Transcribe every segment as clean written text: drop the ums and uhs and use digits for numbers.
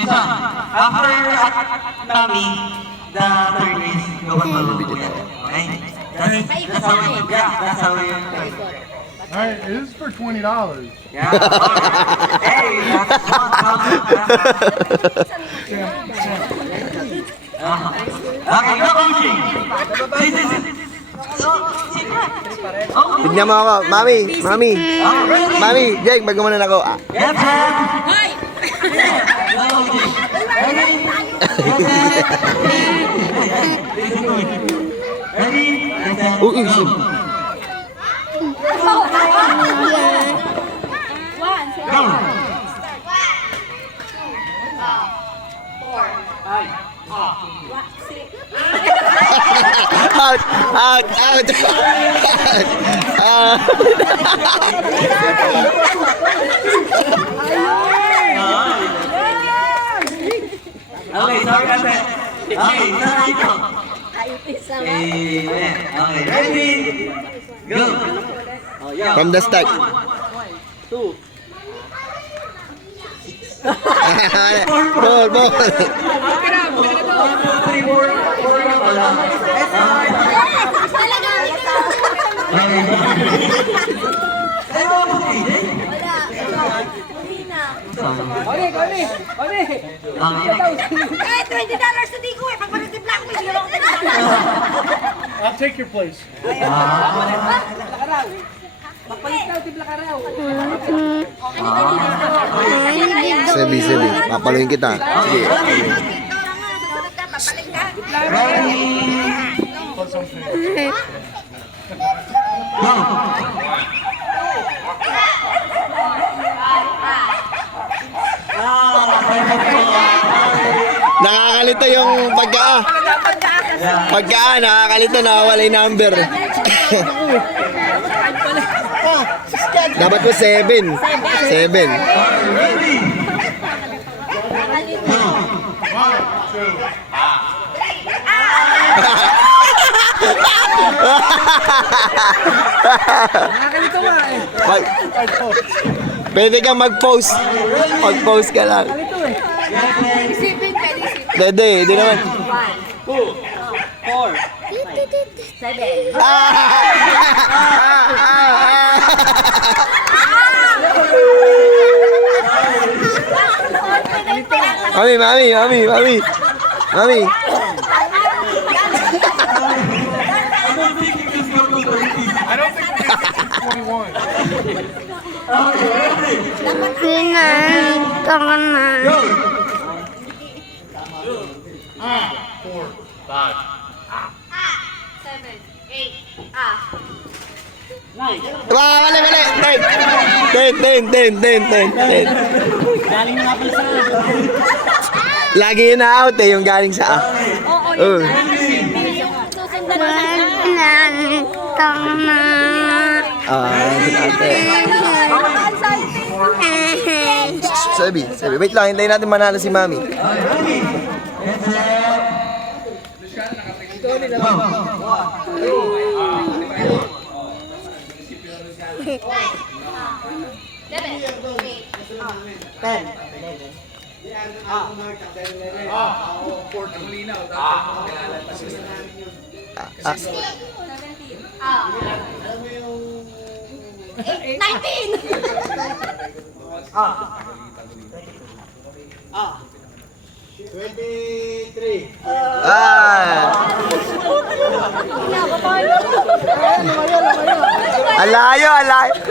This one. After Tommy, the third is Gawat Malubuya. Okay? That's how we, yeah, that's how we play. Alright, it is for $20. Yeah. Hey, that's okay, go coaching. This is Tignan mo ako. Mami, mami. Mami, Jake, magkumanan ako. Get set. Go coaching. Ready? Uy, Go. Go. out, out, out. Okay, sorry ate. Okay, sorry ito. Okay, ready? Go. Oh, yeah. From the start. 1, 2. Ball, ball. 1, 2, 3, 4 na pala. $20 na di ko eh. Pag manitibla ko, hindi ako I'll take your place. Sabi, sabi. Papaluin kita. Sige. Nakakalito yung pagka nakakalito, nakawala yung number. Dapat po 7. 7. Nakakalito nga eh. Pwede kang mag-post. Mag-post ka lang. Isipin, pwede isipin. Dede, di naman. 2, 4. 7. Mami, mami, mami, mami. Mami. I don't think we can 21. Sinanto ka na. 4, 5. 7, 8, Wah, mali, mali. 10. Galing na nga pala sa Lagi yun na-out eh, yung galing sa A. Oo, susundan na. Ate. Sabi. Wait lang, hintayin natin manalo si Mami.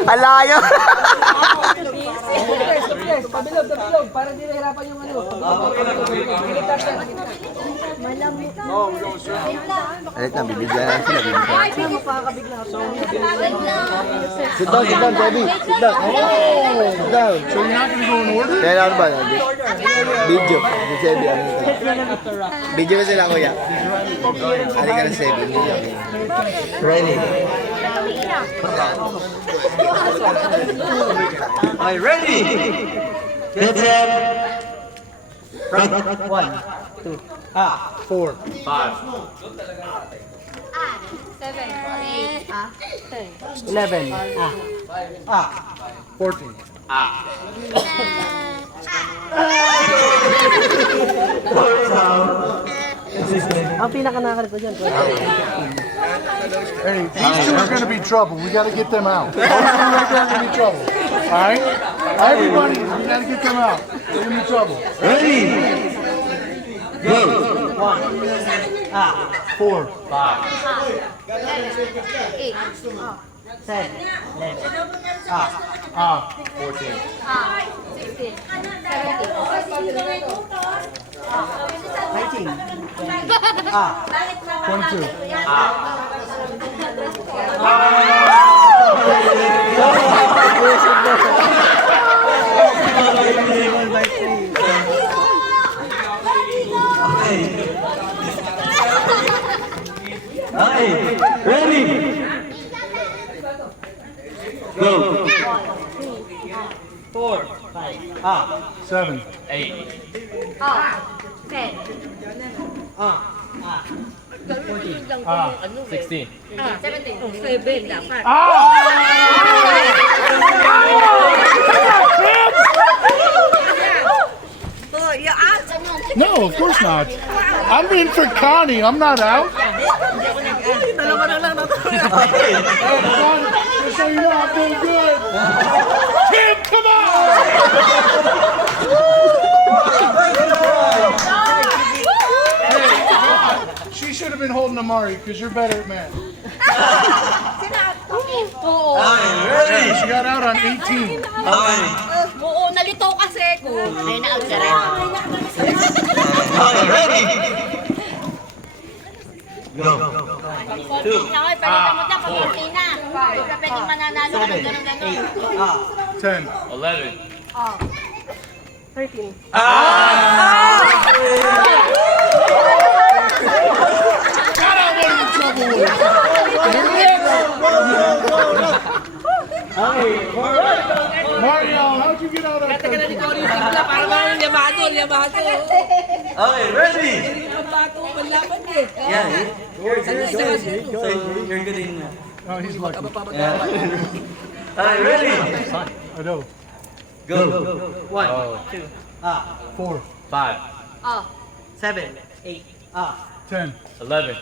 Alayo. Pabilog, para di nahirapan yung ano. Alit na, bibigyan na sila. Sit down, Debbie. Sit down. Sit down. So you're not going to go in order? Kaya ano ba? Video. Si Sebi. Video ba sila, kuya? Hari ka na, Sebi. Ready? Are you ready? Get set. Right. 1, 2, 4, 5. 7, 8, 11. 14. Ang pinaka-nakal ko dyan. Hey, these two are going to be trouble. We got to get them out. Those two right there are going to be trouble. All right? Everybody, we got to get them out. They're going to be trouble. Ready? Go. 4, 8. 7, 11. 14. 16. 19. 22. Okay. Ready? Go. 4, 5. 7. 10. 16. 17. 7 dapat. No, of course not. I'm in for Connie. I'm not out. Hey, Connie, just so you know, I'm doing good. Tim, come on! She should have been holding Amari because you're better at math. Ready? She got out on 18. Okay. Oo, nalito kasi ko. May na-out ka rin. Okay, ready? Go. Okay, palitan mo dyan, papunti na. Hindi ka pwedeng mananalo ka ng ganun-ganun. 10. 11. 13. God, I was in trouble with it. Mario, how'd you get out of that? Okay, ready? Yeah, you're good. So you're good in. Oh, he's lucky. Okay, ready? I know. Go. 1, 2, 4, 5. 7, 8. 10. 11.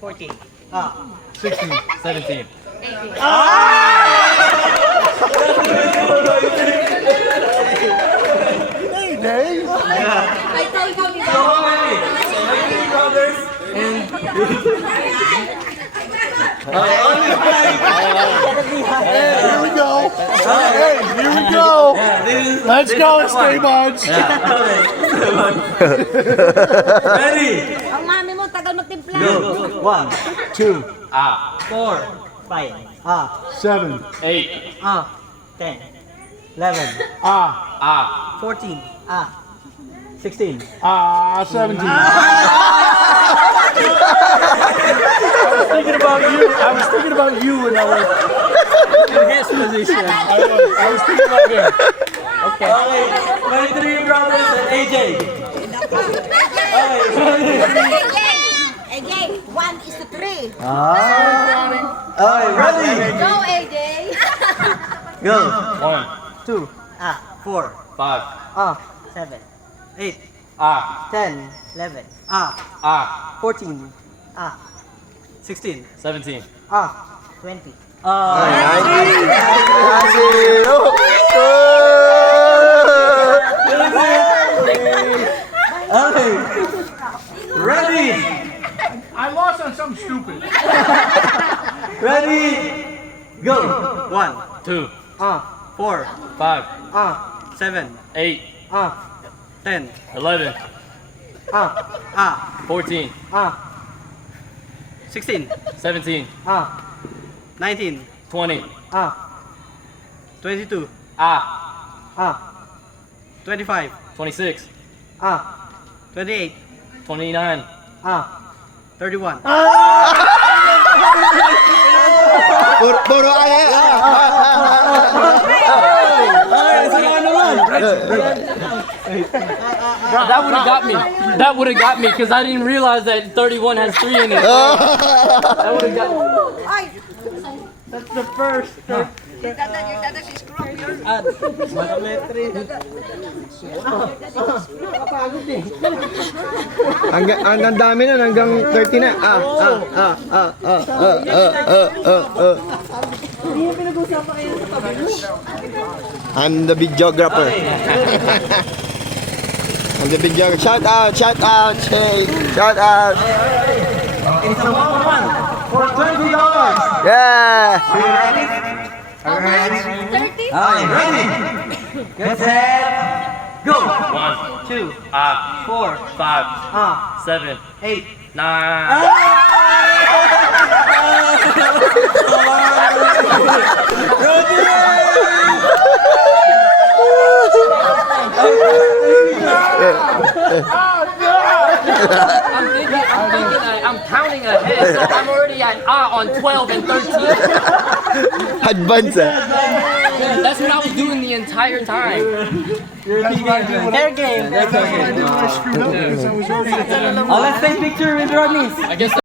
14. 16. 17. Hey, Dave. I told you. Brothers and Here we go. Hey, here we go. Let's go, stay buds. ready? Ang mami mo, tagal magtimpla. Go. 1, 2, 4, 5. 7. 8. 10. 11. 14. 16. 17. I was thinking about you when I was In his position. I was thinking about him. Okay, my three brothers and AJ. Again, 1:3. Okay, ready? Go, AJ. Go. 1. 2, 4, 5. 7, 8, 10. 10, 11, 14, 16, 17. 20. Okay. Ready? I lost on something stupid. Ready? Go. 1, 2. 4, 5. 7, 8. 10, 11. 14. 16, 17. 19, 20. 22, 25, 26. 28, 29. 31. Puro That would have got me. That would have got me because I didn't realize that 31 has 3 in it. That would have got me. That's the first. Your dada, she's strong. Hanggang dami na, hanggang 30 na. I'm the videographer. I'm the videographer. Shout out, Shay. Shout out. It's a one for $20. Yeah. Are you ready? How much? 30? Are you ready? Get set, go! 1, 2, 4, 5, 7, 8. 9. I'm counting ahead. So I'm already at on 12 and 13. Advance. That's what I was doing the entire time. Fair game. That's what I did when I screwed up because I was already. Let's take picture with Rodney. I guess